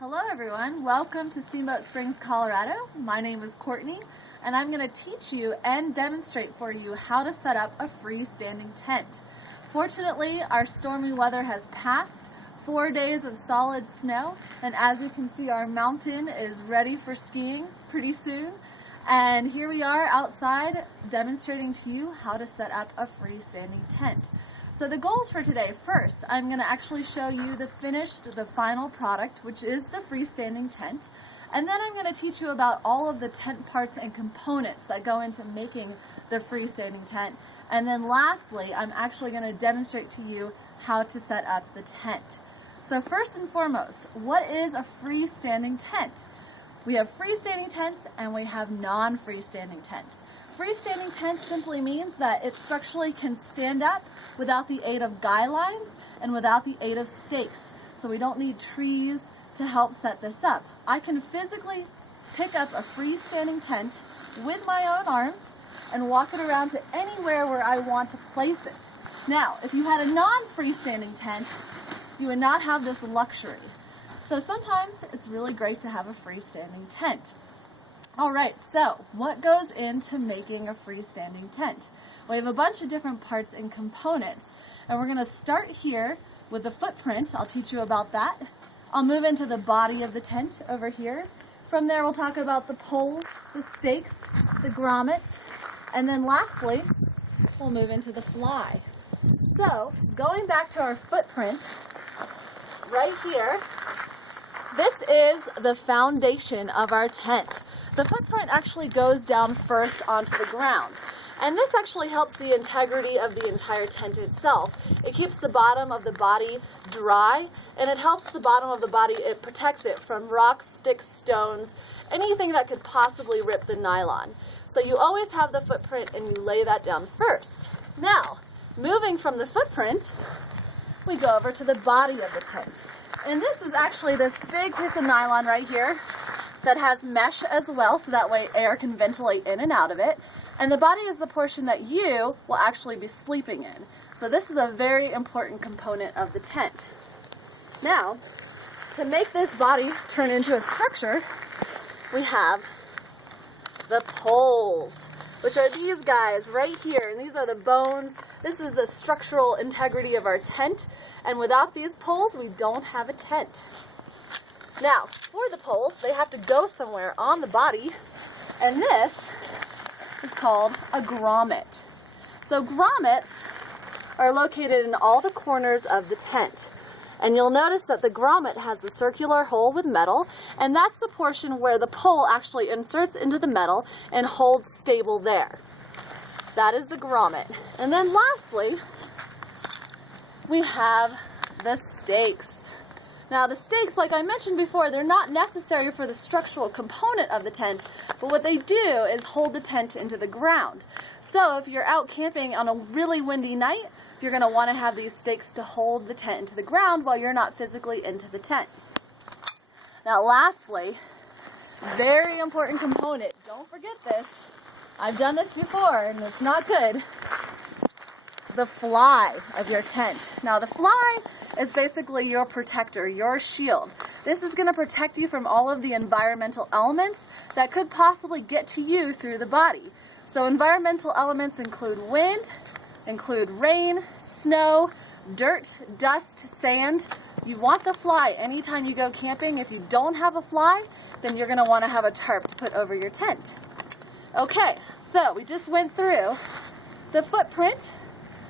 Hello everyone, welcome to Steamboat Springs, Colorado. My name is Courtney and I'm going to teach you and demonstrate for you how to set up a freestanding tent. Fortunately, our stormy weather has passed, 4 days of solid snow, and as you can see our mountain is ready for skiing pretty soon. And here we are outside demonstrating to you how to set up a freestanding tent. So the goals for today, first, I'm going to actually show you the final product, which is the freestanding tent. And then I'm going to teach you about all of the tent parts and components that go into making the freestanding tent. And then lastly, I'm actually going to demonstrate to you how to set up the tent. So first and foremost, what is a freestanding tent? We have freestanding tents and we have non-freestanding tents. Freestanding tent simply means that it structurally can stand up without the aid of guy lines and without the aid of stakes. So we don't need trees to help set this up. I can physically pick up a freestanding tent with my own arms and walk it around to anywhere where I want to place it. Now, if you had a non-freestanding tent, you would not have this luxury. So sometimes it's really great to have a freestanding tent. All right, so what goes into making a freestanding tent? We have a bunch of different parts and components, and we're going to start here with the footprint. I'll teach you about that. I'll move into the body of the tent over here. From there, we'll talk about the poles, the stakes, the grommets, and then lastly, we'll move into the fly. So, going back to our footprint, right here, this is the foundation of our tent. The footprint actually goes down first onto the ground. And this actually helps the integrity of the entire tent itself. It keeps the bottom of the body dry, and it helps the bottom of the body, it protects it from rocks, sticks, stones, anything that could possibly rip the nylon. So you always have the footprint and you lay that down first. Now, moving from the footprint, we go over to the body of the tent. And this is actually this big piece of nylon right here that has mesh as well, so that way air can ventilate in and out of it. And the body is the portion that you will actually be sleeping in. So this is a very important component of the tent. Now, to make this body turn into a structure, we have the poles, which are these guys right here, and these are the bones. This is the structural integrity of our tent, and without these poles, we don't have a tent. Now, for the poles, they have to go somewhere on the body, and this is called a grommet. So grommets are located in all the corners of the tent. And you'll notice that the grommet has a circular hole with metal, and that's the portion where the pole actually inserts into the metal and holds stable there. That is the grommet. And then lastly, we have the stakes. Now the stakes, like I mentioned before, they're not necessary for the structural component of the tent, but what they do is hold the tent into the ground. So if you're out camping on a really windy night, you're going to want to have these stakes to hold the tent into the ground while you're not physically into the tent. Now lastly, very important component, don't forget this, I've done this before and it's not good, the fly of your tent. Now the fly is basically your protector, your shield. This is going to protect you from all of the environmental elements that could possibly get to you through the body. So environmental elements include wind, include rain, snow, dirt, dust, sand. You want the fly anytime you go camping. If you don't have a fly, then you're going to want to have a tarp to put over your tent. Okay, so we just went through the footprint,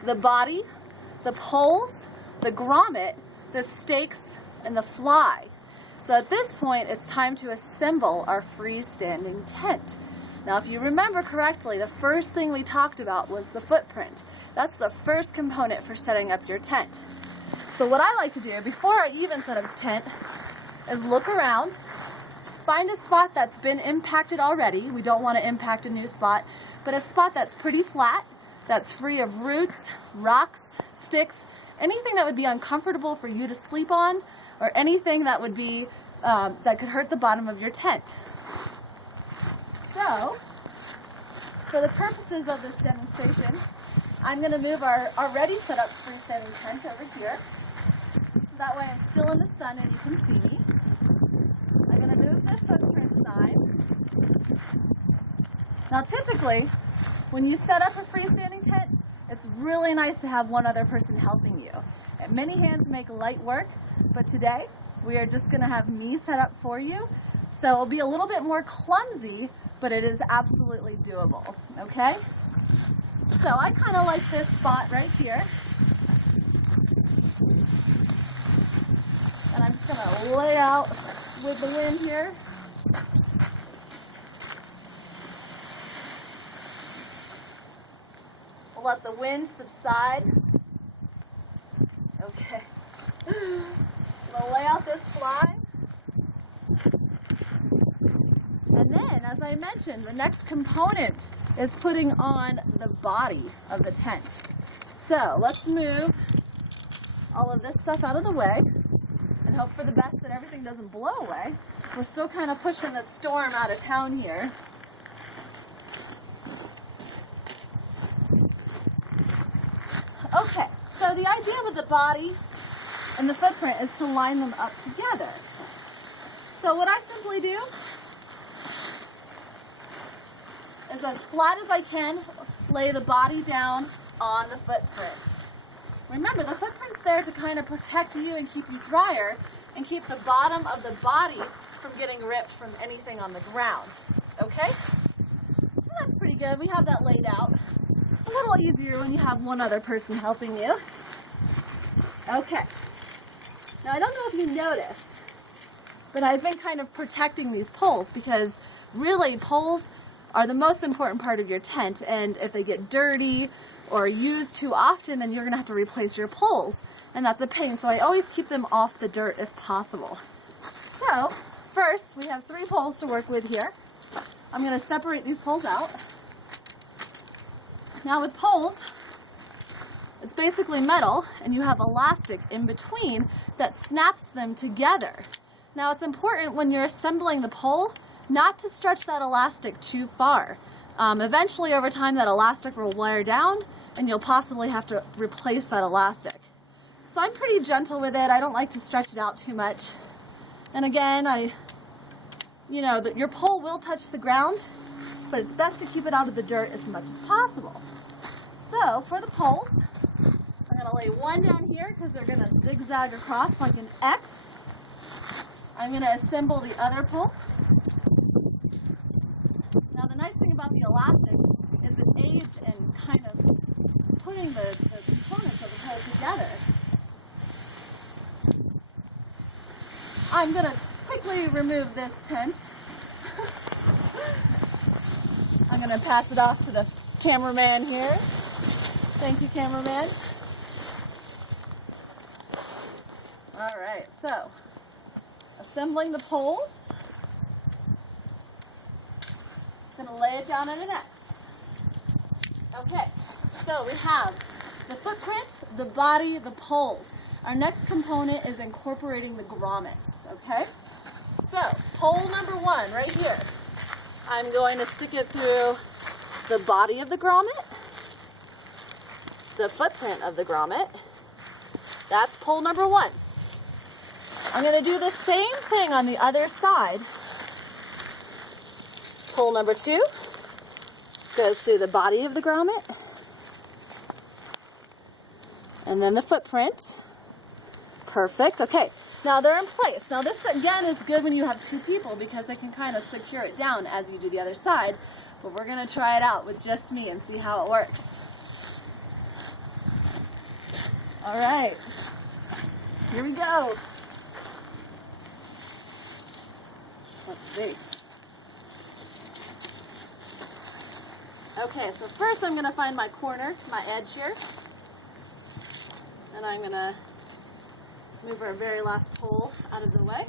the body, the poles, the grommet, the stakes, and the fly. So at this point, it's time to assemble our freestanding tent. Now, if you remember correctly, the first thing we talked about was the footprint. That's the first component for setting up your tent. So what I like to do before I even set up the tent is look around, find a spot that's been impacted already. We don't want to impact a new spot, but a spot that's pretty flat, that's free of roots, rocks, sticks, anything that would be uncomfortable for you to sleep on, or anything that would be that could hurt the bottom of your tent. So, for the purposes of this demonstration, I'm going to move our already set up freestanding tent over here. So that way I'm still in the sun and you can see me. Now typically, when you set up a freestanding tent, it's really nice to have one other person helping you. And many hands make light work, but today we are just gonna have me set up for you. So it'll be a little bit more clumsy, but it is absolutely doable, okay? So I kind of like this spot right here. And I'm just gonna lay out with the wind here. We'll let the wind subside. Okay. I'm gonna lay out this fly. And then, as I mentioned, the next component is putting on the body of the tent. So let's move all of this stuff out of the way and hope for the best that everything doesn't blow away. We're still kind of pushing the storm out of town here. Okay, so the idea with the body and the footprint is to line them up together. So what I simply do is, as flat as I can, lay the body down on the footprint. Remember, the footprint's there to kind of protect you and keep you drier and keep the bottom of the body from getting ripped from anything on the ground. Okay? So that's pretty good. We have that laid out. A little easier when you have one other person helping you. Okay. Now, I don't know if you noticed, but I've been kind of protecting these poles because really poles are the most important part of your tent, and if they get dirty or used too often, then you're gonna have to replace your poles, and that's a pain. So I always keep them off the dirt if possible. So first, we have 3 poles to work with here. I'm gonna separate these poles out. Now with poles, it's basically metal, and you have elastic in between that snaps them together. Now it's important when you're assembling the pole not to stretch that elastic too far. Eventually over time that elastic will wear down and you'll possibly have to replace that elastic. So I'm pretty gentle with it. I don't like to stretch it out too much. And again, your pole will touch the ground, but it's best to keep it out of the dirt as much as possible. So for the poles, I'm gonna lay one down here because they're gonna zigzag across like an X. I'm gonna assemble the other pole. Now the nice thing about the elastic is it aids in kind of putting the components of the pole together. I'm gonna quickly remove this tent. I'm gonna pass it off to the cameraman here. Thank you, cameraman. All right, so assembling the poles. Gonna lay it down in an X. Okay, so we have the footprint, the body, the poles. Our next component is incorporating the grommets, okay? So, pole number 1 right here. I'm going to stick it through the body of the grommet, the footprint of the grommet. That's pole number 1. I'm going to do the same thing on the other side. Pole number 2 goes through the body of the grommet, and then the footprint. Perfect. Okay, now they're in place. Now this again is good when you have 2 people because they can kind of secure it down as you do the other side, but we're going to try it out with just me and see how it works. All right, here we go. Let's see. Okay, so first I'm going to find my corner, my edge here, and I'm going to move our very last pole out of the way,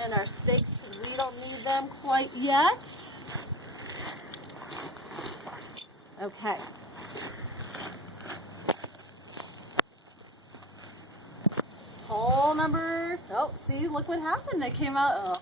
and our stakes, because we don't need them quite yet. Okay. Pole number, oh, see, look what happened. They came out, oh,